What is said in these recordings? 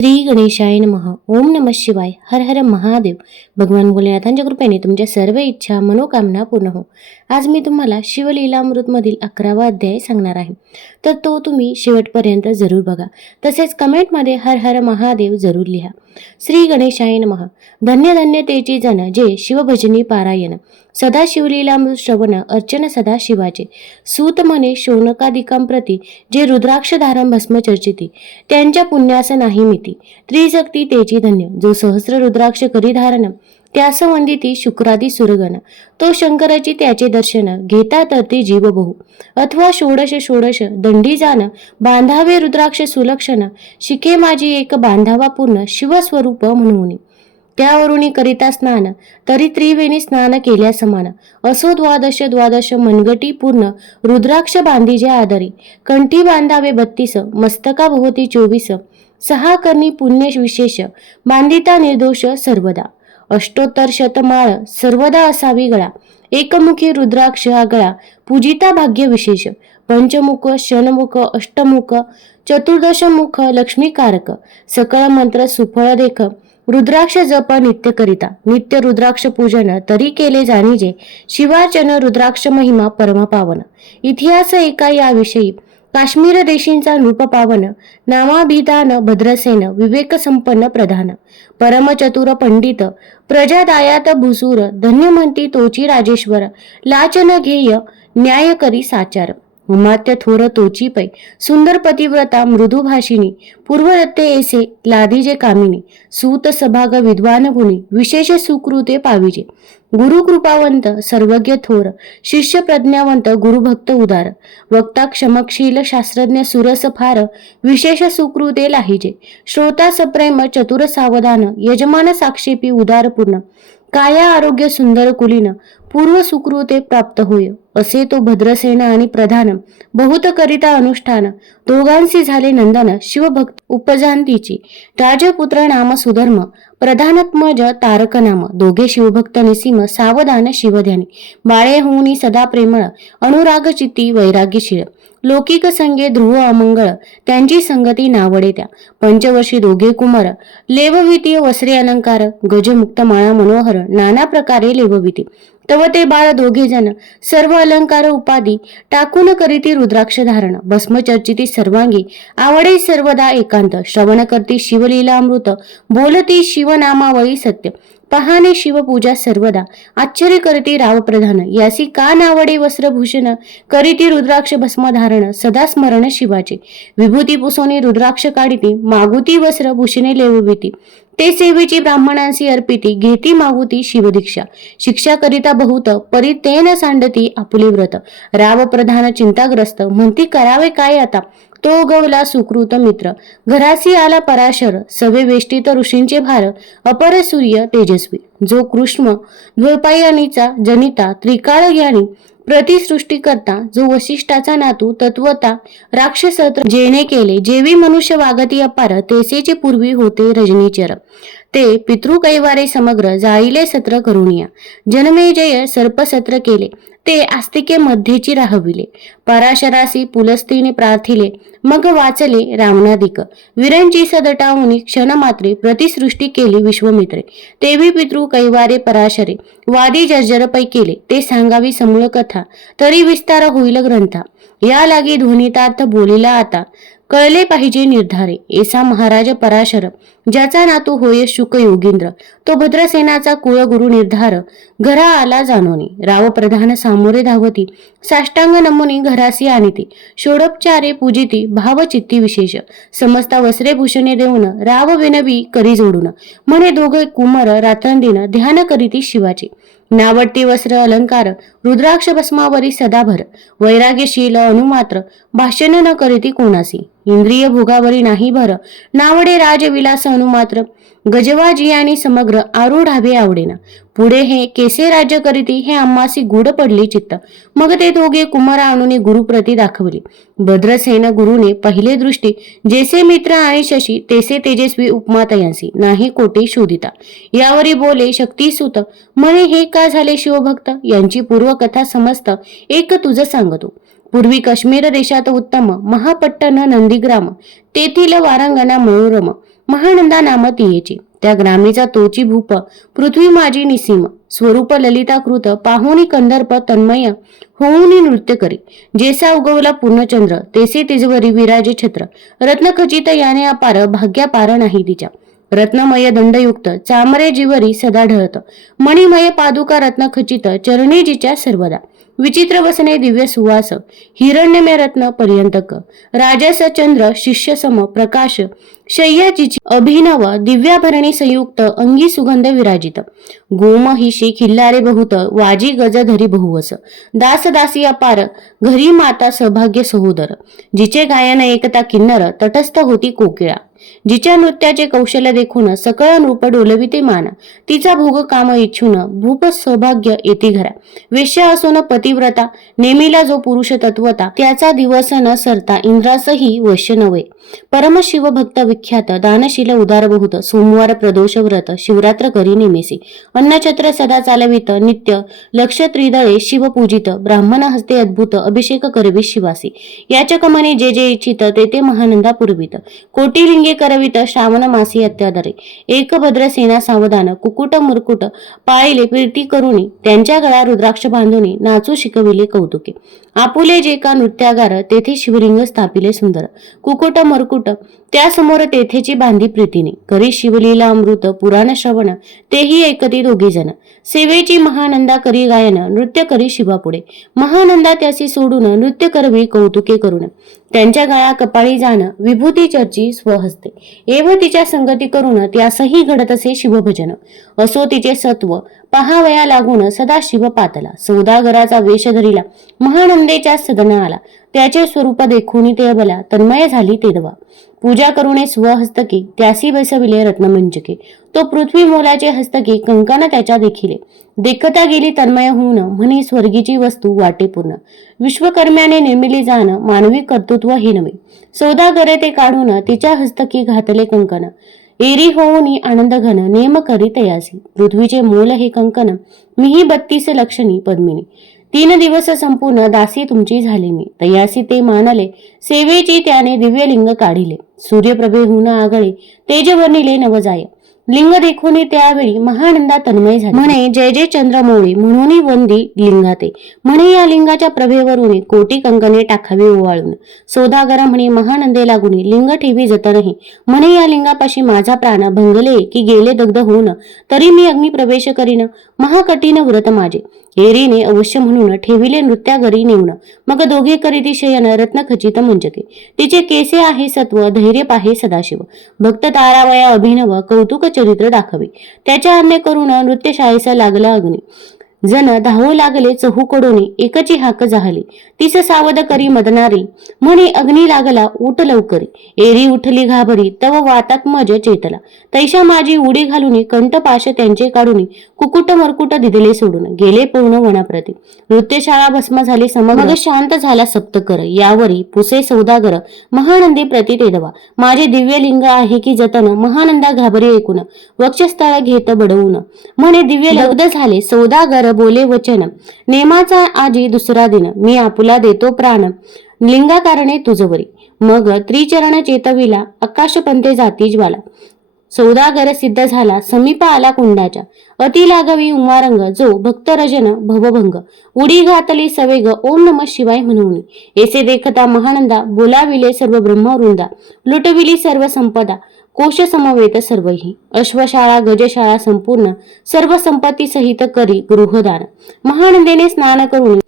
श्री गणेशाय नमः. ओम नम शिवाय. हर हर महादेव. भगवान भोलेनाथांच्या कृपेने तुमच्या सर्व इच्छा मनोकामना पूर्ण हो. आज मी तुम्हाला शिवलीलामृतमधील अकरावा अध्याय सांगणार आहे. तर तो तुम्ही शेवटपर्यंत जरूर बघा. तसेच कमेंटमध्ये हर हर महादेव जरूर लिहा. श्री गणेशाय नमः. धन्य धन्य तेची जन जे शिवभजनी पारायण. सदा शिवलीलामृत श्रवण अर्चन सदा शिवाचे सूत म्हणे शौनकादिकांप्रती जे रुद्राक्ष धारण भस्म चर्चिती त्यांच्या पुण्यास नाही मिती. त्रिशक्ती तेची धन्य जो सहस्र रुद्राक्ष करी धारण त्यास वंदिती शुक्रादी सुरगण. तो शंकराची त्याचे दर्शन घेता तर ते जीव बहु अथवा षोडश षोडश दंडी जाण बांधावे रुद्राक्ष सुलक्षण शिके माझी एक बांधावा पूर्ण शिवस्वरूप म्हणून. त्यावरुनी करिता स्नान तरी त्रिवेणी स्नान केल्या समान. असो द्वादश द्वादश मनगटी पूर्ण रुद्राक्ष बांधीजे आदरी. कंठी बांधावे बत्तीस मस्तका भोवती चोवीस. सहा कर्णी पुण्य विशेष बांधिता निर्दोष सर्वदा. अष्टोत्तर शतमाळ सर्वदा असावी गळा. एकमुखी रुद्राक्ष हा गळा पूजिता भाग्य विशेष. पंचमुख शनमुख अष्टमुख चतुर्दशमुख लक्ष्मीकारक. सकळ मंत्र सुफळ देख रुद्राक्ष जप नित्य करिता नित्य रुद्राक्ष पूजन तरी केले जाणीजे. शिवाचन रुद्राक्ष महिमा परमपावन. इतिहास एका याविषयी. काश्मीर देशींचा नृपपावन. नामाभिधान भद्रसेन विवेक संपन्न प्रधान. परमचतुर पंडित. प्रजादायात भुसूर. धन्य म्हणती तोची राजेश्वर लाचन घेय. न्याय करी साचार. उमात्य थोर तोची पै. सुंदर पतिव्रता मृदुभाषिणी. पूर्वदत्ते एसे लादीजे कामिनी. सूत सभाग विद्वान गुणी. विशेष सुकृते पाविजे. गुरु कृपावंत सर्वज्ञ थोर. शिष्य प्रज्ञावंत गुरुभक्त उदार. वक्ता क्षमक्षील शास्त्रज्ञ सुरस फार. विशेष सुकृते लाहिजे. श्रोता सप्रेम चतुर सावधान. यजमान साक्षेपी उदारपूर्ण. काया आरोग्य सुंदर कुलीन. पूर्व सुकृते प्राप्त होय असे तो भद्रसेना आणि प्रधान बहुत करिता अनुष्ठान दोघांशी झाले नंदन शिवभक्त उपजांतीची राजपुत्र नाम सुधर्म प्रधानत्मज तारक नाम दोघे शिवभक्त निसीम सावधान शिवध्यानी बाळे होऊनी सदा प्रेमळ अनुराग चित्ती वैराग्यशीळ लौकिक संगे ध्रुव अमंगळ त्यांची संगती नावडे त्या पंचवर्षी दोघे कुमार लेववितीय वस्त्रे अलंकार गजमुक्त माळा मनोहर नाना प्रकारे लेवविती तव ते बाळ दोघे जण सर्व अलंकार उपाधी टाकून करीती रुद्राक्ष धारण भस्म चर्चिती सर्वांगी आवडे सर्वदा एकांत श्रवण करती शिवलीला अमृत बोलती शिवनामावळी सत्य पहाणे शिवपूजा सर्वदा आश्चर्य करती राव प्रधान यासी का नावडे वस्त्रभूषण करीती रुद्राक्ष भस्म धारण सदा स्मरण शिवाचे विभूती पुसोनी रुद्राक्ष काढिती मागुती वस्त्र भूषणे लेवविती ते सेवेची ब्राह्मणांसी अर्पिती घेती मागुती शिवदीक्षा. शिक्षा करिता बहुत परितेन सांडती आपली व्रत. राव प्रधान चिंताग्रस्त म्हणती करावे काय आता? तो गवला सुकृत मित्र. घरासी आला पराशर सवे वेष्टीत ऋषींचे भार. अपर सूर्य तेजस्वी. जो कृष्ण द्वैपायनीचा जनिता त्रिकाळ ज्ञानी. प्रतिसृष्टी करता जो वशिष्ठाचा नातू तत्वता राक्षसत्र जेणे केले जेवी मनुष्य वागती अपार तेसेचे पूर्वी होते रजनीचर. ते पितृ कैवारे समग्र जाईले सत्र करुणिया जनमेजय सर्पसत्र केले. ते आस्तिके मध्येची राहविले. पराशरासी पुलस्तीने प्रार्थिले. मग वाचले रामनादिक विरंची सदटावुनी क्षणमात्रे प्रतिसृष्टी केली विश्वमित्रे. तेवी पितृ कैवारे पराशरे. वादी जर्जरपै केले. ते सांगावी समूळ कथा. तरी विस्तार होईल ग्रंथा. या लागी ध्वनितार्थ बोलिला आता. कळले पाहिजे निर्धारे. एसा महाराज पराशर. ज्याचा नातू होय शुक योगींद्र. तो भद्रसेनाचा कुळगुरु निर्धार. घरा आला जाणोनी. राव प्रधान सामोरे धावती. साष्टांग नमुनी घरासी आणिती. षोडोपचारे पूजिती. भावचित्ती विशेष. समस्ता वस्त्रे भूषणे देऊन. राव विनवी करी जोडून. म्हणे दोघे कुमार रात्रंदिन ध्यान करीती शिवाचे. नावडती वस्त्र अलंकार. रुद्राक्ष भस्मावरी सदाभर. वैराग्यशील अनुमात्र. भाषण न करीती कोणासी. इंद्रिय भोगावरी नाही भर. नावडे राजविलास अनुमात्र. गजवाजी आणि समग्र आरूढावे आवडेना. पुढे हे केसे राज्य करीती? हे आम्हासी गुढ पडली चित्त. मग ते दोघे कुमार आणून गुरुप्रती दाखवली. भद्रसेन गुरुने पहिले दृष्टी जेसे मित्र आणि शशी तेसे तेजस्वी उपमातयांसी. नाही कोटे शोधिता. यावरी बोले शक्तीसुत. म्हणे हे का झाले शिवभक्त? यांची सर्व कथा समस्त एक तुझं सांगतो. पूर्वी काश्मीर देशात उत्तम महापट्टण नंदीग्राम तेथील वारांगणा मनोरम महानंदा नामत तियेची त्या ग्रामीचा तोची भूप पृथ्वी माझी निसीम स्वरूप ललिताकृत पाहुणी कंदर्प तन्मय होऊनी नृत्य करी. जेसा उगवला पूर्णचंद्र तेसे तिजवरी विराजे छत्र रत्नखचित याने अपार भाग्यापार नाही तिच्या. रत्नमय दंडयुक्त चामरे जिवरी सदा ढळत. मणिमय पादुका रत्न खचित चरणीजीच्या सर्वदा. विचित्र वसने दिव्य सुवास हिरण्यमय रत्न पर्यंतक. राजस चंद्र शिष्य सम प्रकाश शय्याजीची अभिनव दिव्याभरणी संयुक्त अंगी सुगंध विराजित. गोमहिषी खिल्लारे बहुत वाजी गज धरी बहुवस. दास दासी अपार घरी माता सौभाग्य सहोदर. जिचे गायन एकता किन्नर तटस्थ होती कोकिळा. जिच्या नृत्याचे कौशल्य देखून सकळ नृप डोलविते मान तिचा भोग काम इच्छून भूप सौभाग्य येते घरा. वेश्या असून पतिव्रता नेमीला जो पुरुष तत्वता त्याचा दिवस न सरता इंद्रासही वश्य नव्हे. परमशिव भक्त विख्यात दानशील उदार बहुत सोमवार प्रदोष व्रत शिवरात्र करी नेमेसी. अन्नछत्र सदा चालवित नित्य लक्ष त्रिदळे शिवपूजित ब्राह्मण हस्ते अद्भुत अभिषेक करवी शिवासी. याच्या कमाने जे जे इच्छित ते ते महानंदा पुरवित. कोटिलिंगे करवित श्रावण मासी अत्यादरे एक सेना सावधान कुकुट मुरकुट पाळिले प्रीती करुणी त्यांच्या गळा रुद्राक्ष बांधुनी नाचू शिकविले कौतुके. आपुले जे का नृत्यागार तेथे शिवलिंग स्थापिले सुंदर. कुकुट मरकुट त्यासमोर तेथेची बांधी प्रीतीने. करी शिवलीला अमृत पुराण श्रवण तेही एकती दोघी जण. सेवेची महानंदा करी गायन नृत्य करी शिवापुढे. महानंदा त्यासी सोडून नृत्य करवी कौतुके करून त्यांच्या गळा कपाळी जाणं विभूती चर्ची स्वहस्ते. एव तिच्या संगती करून त्यासही घडत असे शिवभजन. असो तिचे सत्व पहावया लागून सदा शिव पातला. सौदागराचा वेश धरिला महानंदेच्या सदन आला त्याचे स्वरूप देखून ते बला तन्मय झाली तेदवा पूजा करुणे स्वहस्तके त्यासी बसविले रत्नमंजके. तो पृथ्वी मोलाचे हस्तके कंकण त्याच्या देखिले. देखता गेली तन्मय होऊन म्हणे स्वर्गीची वस्तू वाटे पूर्ण. विश्वकर्म्याने निर्मिली जाणं मानवी कर्तृत्व हे नव्हे. सौदा सौदागरे ते काढून तिच्या हस्तकी घातले कंकण. एरी होऊन आनंद घन नेम करी तयासी पृथ्वीचे मूल हे कंकण. मीही बत्तीस लक्षणी पद्मिनी. तीन दिवस संपूर्ण दासी तुमची झाली मी. तयासी ते मानले सेवेची त्याने दिव्यलिंग काढिले. सूर्यप्रभेहून आगळे तेज वर्णिले नवजाय. लिंग देखून त्यावेळी महानंदा तन्मय झाले. म्हणे जय जय चंद्रमौळी म्हणून वंदी लिंगाते. म्हणे या लिंगाच्या प्रभेवरून कोटी कंकणे टाकावी ओवाळून. सौदागरा म्हणे महानंदे लागुनी लिंग ठेवी जतनही म्हणे या लिंगापाशी माझा प्राण भंगले की गेले दग्ध होऊन. तरी मी अग्नी प्रवेश करीन. महाकठीण व्रत माझे. हेरीने अवश्य म्हणून ठेविले नृत्यागरी नेऊन. मग दोघे करीती शयन रत्न खचित मुंजके. तिचे केसे आहे सत्व धैर्य पाहे सदाशिव. भक्त तारावया अभिनव कौतुक चरित्र दाखवे. त्याच्या अन्य करून नृत्यशाळेचा लागला अग्नी. जन धावू लागले चहूकडून एकची हाक जाहली तिस सावध करी मदनारी म्हणे अग्नी लागला उठ लवकरी. एरी उठली घाबरी तव वातात मज चेतला. तैशा माझी उडी घालून कंठपाश त्यांचे काढून कुकुट मरकुट दिदले सोडून गेले पळून वनाप्रती नृत्यशाळा भस्म झाली समग्र. मग? शांत झाला सप्तकर. यावरी पुसे सौदागर महानंदी प्रती तेदवा माझे दिव्य लिंग आहे की जतन महानंदा घाबरी ऐकून वक्षस्थळ घेत बडवून. म्हणे दिव्य लग्ध झाले सौदागर बोले वचन. नेमाचा आजी दुसरा दिन मी आपुला देतो प्राण. लिंगाकारणे तुझवरी. मग त्रिचरण चेतविला आकाशपंते जाती ज्वाला सौदागर सिद्ध झाला समीप आला कुंडाच्या. अति लागवी उमारंग जो भक्तरजन भवभंग. उडी घातली सवेग ओम नम शिवाय म्हणून. ऐसे देखता महानंदा बोलाविले सर्व ब्रह्मवृंदा. लुटविली सर्व संपदा कोश समवेत सर्वही. अश्वशाळा गजशाळा संपूर्ण सर्व संपत्ती सहित करी गृहदान. महानंदेने स्नान करून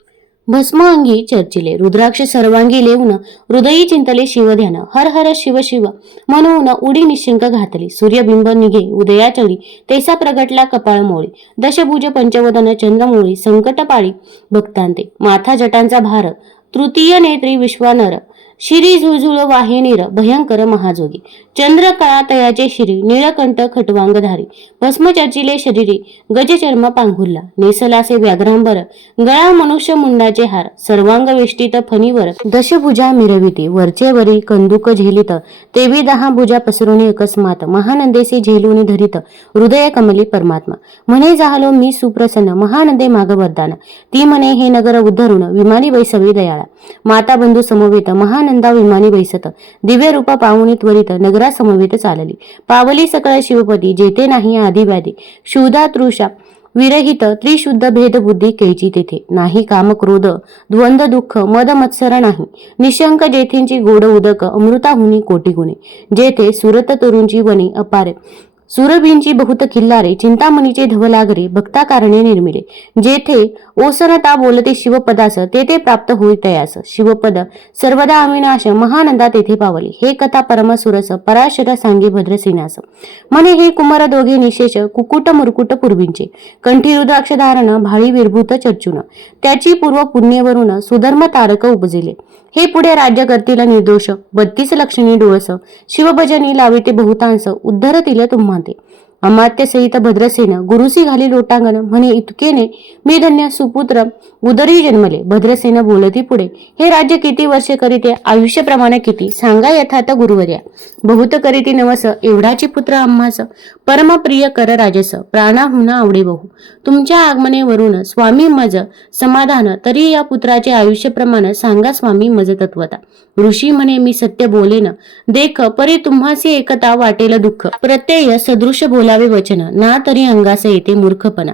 भस्म अंगी चर्चिले रुद्राक्ष सर्वांगी लेऊन हृदयी चिंतले शिवध्यान हर हर शिव शिव म्हणून उडी निशंक घातली सूर्यबिंब निघे उदयाचळी तेसा प्रगटला कपाळ मोळी दशभुज पंचवदन चंद्रमोळी संकटपाळी भक्तांते माथा जटांचा भार तृतीय नेत्री विश्वानर शिरी झुळझुळ वाहे निर भयंकर महाजोगी. चंद्र कळा तयाचे शिरी निळकंठ खटवांगधारी. भस्म चर्चिले शरीरी गजचर्म पांघुरला. नेसलासे व्याघ्रांबर गळा मनुष्य मुंडाचे हार. सर्वांग वेष्टीत फणीवर दशभुजा मिरविते. वरचे वरी कंदुक झेलित तेवी दहा भुजा पसरुनी अकस्मात. महानंदेसी झेलुनी धरित हृदय कमली परमात्मा. म्हणे जाहलो मी सुप्रसन्न महानंदे माग वरदान. ती म्हणे हे नगर उद्धरून विमानी बैसवी दयाळा. माता बंधू समवेत महानंद नंदा विमानी बैसत. दिव्य रूपा पाहुणी त्वरित नगरासमवेत चालली. पावली सकळ शिवपती जेथे नाही आधी व्याधी. क्षुधा तृषा विरहित त्रिशुद्ध भेद बुद्धी केची तेथे. नाही काम क्रोध द्वंद दुःख मद मत्सर नाही. निशंक जेथेंची गोड उदक अमृताहुनी कोटी गुणे. जेथे सुरत तरुंची वने अपारे. सुरभींची बहुत खिल्लारे चिंतामणीचे धवलागरे भक्ता कारणे निर्मिले. जेथे ओसरता बोलते शिवपदास तेथे प्राप्त होई तयास. शिवपद सर्वदा अविनाश महानंदा तेथे पावले. हे कथा परमसुरस पराशर सांगे भद्रसिनास मने हे कुमार दोघे निशेष कुकुट मुरकुट पूर्वींचे. कंठी रुद्राक्ष धारण भाळी विरभूत चर्चून. त्याची पूर्व पुण्यवरून सुधर्म तारक उपजिले. हे पुढे राज्य करतील निर्दोष. बत्तीस लक्षणी डोळस. शिवभजनी लाविते बहुतांश उद्धरतील तुम्हाते अमात्य सहित भद्रसेन गुरुसी घाली लोटांगण म्हणे इतकेने मी धन्य सुपुत्र उदरी जन्मले. भद्रसेन बोलती पुढे हे राज्य किती वर्षे करीते? आयुष्यप्रमाणे किती? सांगा यथात गुरुवर्या. बहुत करीती नवस एवढाची पुत्र आम्हास. परमप्रिय कर राजस प्राणाहुन आवडे बहु. तुमच्या आगमनेवरून स्वामी मज समाधान तरी या पुत्राचे आयुष्यप्रमाण सांगा स्वामी मज तत्वता. ऋषी म्हणे मी सत्य बोलेन. देख परी तुम्हासी एकता वाटेल दुःख. प्रत्यय सदृश बोलावे वचन. ना तरी अंगास येते मूर्खपणा.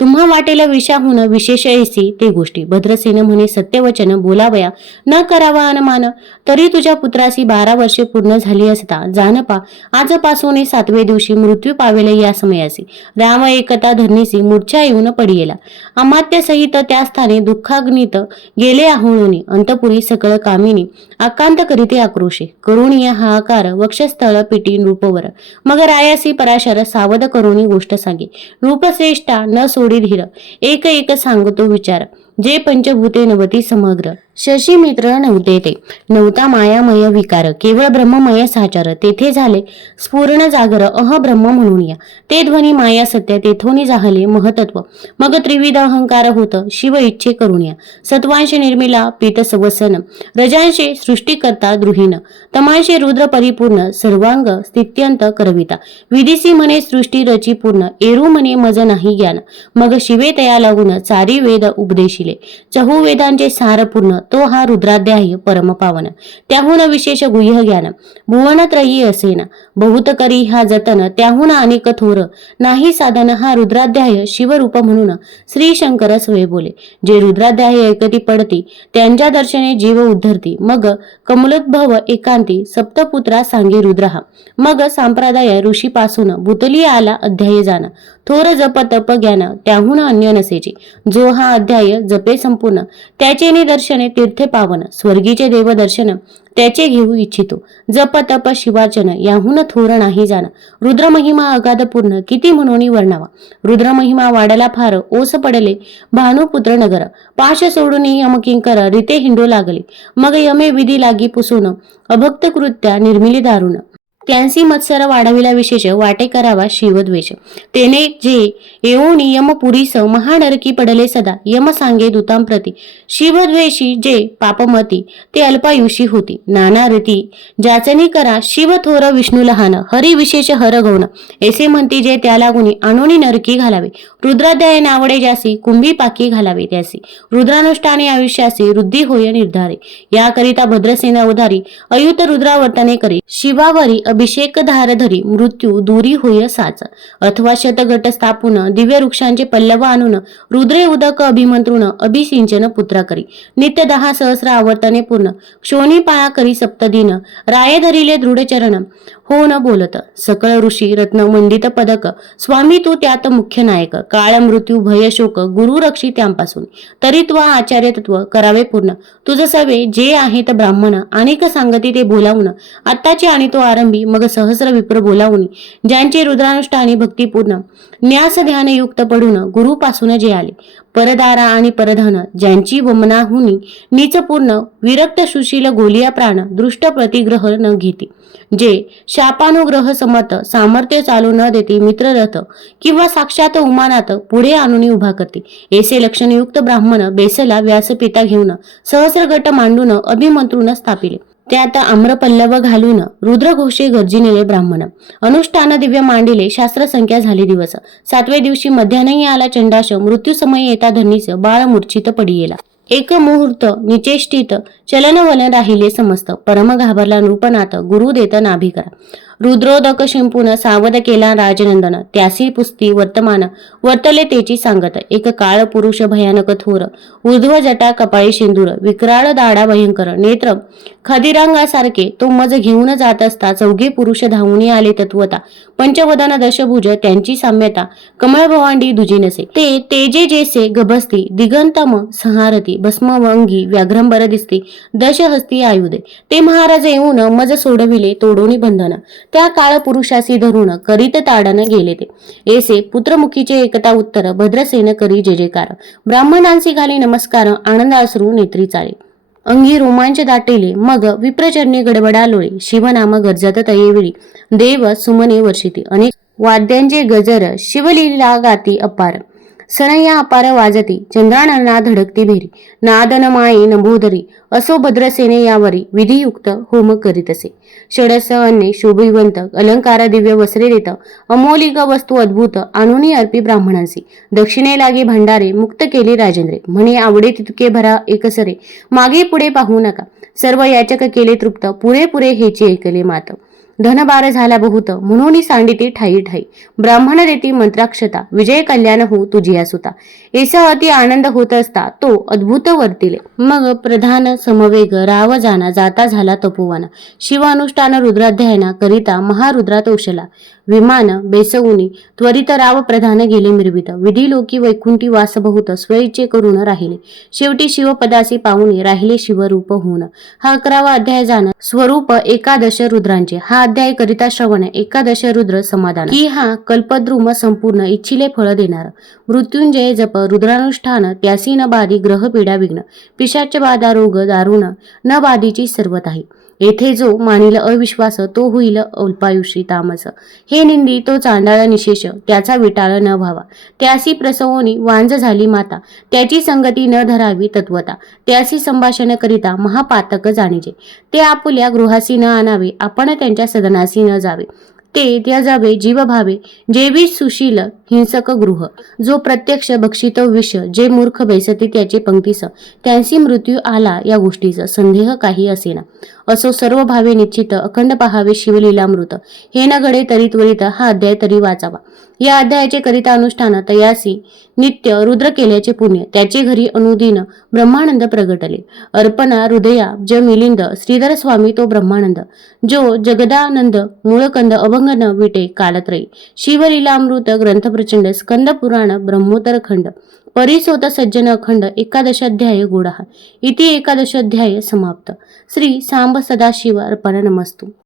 तुम्हा वाटेल विषाहून विशेष ऐसी ते गोष्टी. भद्रसेन म्हणे सत्यवचन बोलावया. न करावा अनमान. तरी तुझ्या पुत्रासी बारा वर्षे पूर्ण झाली असता. जानपा आजपासून सातवे दिवशी मृत्यू पावेल या समयासी. राम एकता धरणीसी मूर्छा येऊन पडियेला. अमात्य सहित त्या स्थाने दुःखाग्नीत गेले आहुळोनी अंतपुरी सकळ कामिनी. आकांत करीते आक्रोशे. करुणीय हाकार वक्षस्थळ पिटी नृपवर. मग रायासी पराशर सावध करून गोष्ट सांगे नृपश्रेष्ठा न सोडी धीर. एक एक सांगतो विचार. जे पंचभूते नवती समग्र. शशी मित्र नव्हते ते. नव्हता मायामय विकार. केवळ ब्रह्ममय साचार. तेथे झाले स्फूर्ण जागर. अह ब्रह्म म्हणून या. ते ध्वनी माया सत्य. तेथोनी जाहले महतत्व. मग त्रिविध अहंकार होत. शिव इच्छे करून या. सत्वांश निर्मिला पीत सवसन. रजांशे सृष्टीकर्ता द्रुहीन तमांशे रुद्र परिपूर्ण. सर्वांग स्थित्यंत करविता. विदिसी म्हणे सृष्टी रची पूर्ण एरू म्हणे मज नाही ज्ञान. मग शिवे तया लागून. चारी वेद उपदेशिले. चहू चहुवेदांचे सार पूर्ण तो हा रुद्राध्याय परमपावन. त्याहून विशेष गुह्य ज्ञान भुवनत्रयी असेना. बहुत करी हा जतन त्याहून अनेक थोर. नाही साधन हा रुद्राध्याय शिवरूप म्हणून श्री शंकर स्वय बोले. जे रुद्राध्याय ऐकती पडती त्यांच्या दर्शने जीव उद्धरती. मग कमलोद्भव एकांती सप्तपुत्रा सांगे रुद्रहा मग सांप्रदाय ऋषीपासून भूतली आला अध्याय जाण. थोर जप तप ज्ञान त्याहून अन्य नसेचे. जो हा अध्याय जपे संपूर्ण. त्याचे निदर्शने तीर्थे पावन स्वर्गीचे देव दर्शन त्याचे घेऊ इच्छितो. जप तप शिवाचन याहून थोर नाही जाण. रुद्रमहिमा अगाध पूर्ण किती म्हणून वर्णावा. रुद्रमहिमा वाढला फार ओस पडले भानुपुत्र नगर. पाश सोडून यमकिंकर रिते हिंडू लागले. मग यमे विधी लागी पुसून अभक्त कृत्या निर्मिली दारुण. त्यांसी मत्सर वाढविला विशेष वाटे करावा शिवद्वेष. तेने जे येऊन यम पुरीस महानरकी पडले सदा यम सांगे दूतांप्रती. शिवद्वेषी जे पापमती ते अल्पायुषी होती. नाना रीती जाचनी करा शिव थोर विष्णू लहान हरी विशेष हर गौण. ऐसे म्हणती जे त्याला गुणी अणुनी नरकी घालावे. रुद्राध्याय नावडे ज्यासी कुंभी पाकी घालावे त्यासी. रुद्रानुष्ठाने आयुष्यासी वृद्धी होय निर्धारे. याकरिता भद्रसेना उधारी अयुत रुद्रावर्तने करी. शिवावरी अभिषेक धार धरी मृत्यू दूरी होय साच. अथवा शतगट स्थापून दिव्य वृक्षांचे पल्लव आणून रुद्रे उदक अभिमंत्रुण अभिसिंचन पुत्रा करी नित्य दहा सहस्र आवर्तने पूर्ण. क्षोणी पाळा करी सप्तदिन. राय धरिले दृढ चरण. हो न बोलत. सकळ ऋषी रत्न मंडित पदक. स्वामी तू त्यात मुख्य नायक. काळ मृत्यू भय शोक गुरु रक्षी त्यांपासून. तरी त्वा आचार्य तत्व करावे पूर्ण. तुझ सवे जे आहेत ब्राह्मण. अनेक सांगती ते बोलावून. आत्ताचे आणि तो आरंभी कुटुंबी मग सहस्र विप्र बोलावून ज्यांचे रुद्रानुष्ठाने भक्तिपूर्ण न्यास ध्यानयुक्त पडून गुरुपासून जे आले. परदारा आणि परधन ज्यांची वमनाहुनी नीचपूर्ण विरक्त सुशील गोलिया प्राण दृष्ट प्रतिग्रह न घेते. जे शापानुग्रह समत सामर्थ्य चालू न देते मित्ररथ किंवा साक्षात उमानात पुढे आणून उभा करते. ऐसे लक्षणयुक्त ब्राह्मण बेसला व्यासपिता घेऊन सहस्र गट मांडून अभिमंत्रून स्थापिले. त्यात आम्रपल्लव घालून रुद्रघोषे गर्जिनेले ब्राह्मण. अनुष्ठान दिव्य मांडिले शास्त्र संख्या झाले दिवस. सातव्या दिवशी मध्यान्ही आला चंडाश मृत्यूसमय येता धनीस बाळ मूर्छित पडियेला. एक मुहूर्त निचेष्टित चलनवलन राहिले समस्त. परम घाबरला नृपनाथ गुरु देत नाभी करा रुद्रोदक शिंपून सावध केला राजनंदन. त्यासी पुस्ती वर्तमान वर्तले तेची सांगत. एक काळ पुरुष भयानक थोर ऊर्ध्व जटा कपाळी शेंदूर विक्राळ दाडा भयंकर नेत्र खदिरांगासारखे. तो मज घेऊन जात असता चौघे पुरुष धावून आले तत्वता. पंचवदन दशभुज त्यांची साम्यता. कमळ भवांडी दुजी नसे. ते तेजे जेसे गभस्ती दिगंतम संहारती भस्मवंगी व्याघ्रंबर दिसते दशहस्ती आयुधे. ते महाराज येऊन मज सोडविले तोडोनी बंधन. त्या काळ पुरुषासी धरून करीत ताडन गेले ते. येसे पुत्रमुखीचे एकता उत्तर भद्रसेन करी जे जेकार ब्राह्मणांसी घाली नमस्कार आनंदासरू नेत्री चाले. अंगी रोमांच दाटेले मग विप्रचरणी गडबडा लोळे. शिवनाम गरजत तयेवेळी देव सुमने वर्षिते. अनेक वाद्यांचे गजर शिवलीला गाती अपार. सनया अपार वाजती चंद्रानना धडकती भेरी. नादन माये नभोदरी असो भद्रसेने यावरी विधियुक्त होम करीत असे षडस अन्य शोभिवंत अलंकार दिव्य वस्त्रे देत अमोलिक वस्तू अद्भुत अनुनी अर्पी ब्राह्मणांसी. दक्षिणे लागे भंडारे मुक्त केले राजेंद्रे. म्हणे आवडे तितके भरा एकसरे. मागे पुढे पाहू नका. सर्व याचक केले तृप्त पुरे पुरे हेची ऐकले मात. धनबार झाला बहुत म्हणून सांडिती ठाई ठाई. ब्राह्मण देती मंत्राक्षता विजय कल्याण हो तुझिया सुता ऐसा अति आनंद होत असता तो अद्भुत वर्तिले मग प्रधान समवेग राव जाना जाता झाला तपोवन. शिवानुष्ठान रुद्राध्यायना करिता महारुद्रात उशला विमान बेसवुनी त्वरित राव प्रधान गेले मिरवित. विधी लोकी वैकुंठी वास बहुत करून राहिले. शेवटी शिवपदासी पाहुणे राहिले शिवरूप होऊन. हा अकरावा अध्याय जाणं स्वरूप एकादश रुद्रांचे. हा अध्याय करिता श्रवण एकादश रुद्र समाधान. की हा कल्पद्रुम संपूर्ण इच्छिले फळ देणार. मृत्युंजय जप रुद्रानुष्ठान त्यासी न बाधी ग्रह पीडा विघ्न पिशाच बाधा रोग दारुण न बाधीची सर्वत आहे येथे जो मानिल अविश्वास तो होईल अल्पायुषी तामस. हे निंदी तो चांडाळ निशेष त्याचा विटाळ न व्हावा. त्यासी प्रसवोनी वांज झाली माता. त्याची संगती न धरावी तत्वता. त्यासी संभाषण करिता महापातक जाणीजे. ते आपुल्या गृहासी न आणावे आपण त्यांच्या सदनासी न जावे. ते त्या जावे जीव भावे जेवी सुशील हिंसक गृह. जो प्रत्यक्ष बक्षित विष जे मूर्ख बैसते त्याचे पंक्तीस. त्यांची मृत्यू आला या गोष्टीचा संदेह काही असेना. असो सर्व भावे निश्चित अखंड पहावे शिवलीलामृत हे न घडे तरी त्वरित हा अध्याय तरी वाचावा. या अध्यायाचे करिता अनुष्ठान तयासी नित्य रुद्र केल्याचे पुण्य त्याचे घरी अनुदिन ब्रह्मानंद प्रगटले. अर्पणा हृदया ज मिलिंद श्रीधर स्वामी तो ब्रह्मानंद. जो जगदानंद मूळकंद अभंगन विटे कालत्रयी. शिवलीलामृत ग्रंथ प्रचंड स्कंद पुराण ब्रह्मोत्तर खंड. परिसोत सज्जन अखंड एकादश अध्याय इति एकादश अध्याय समाप्त. श्री सांब सदाशिव अर्पण नमस्तू.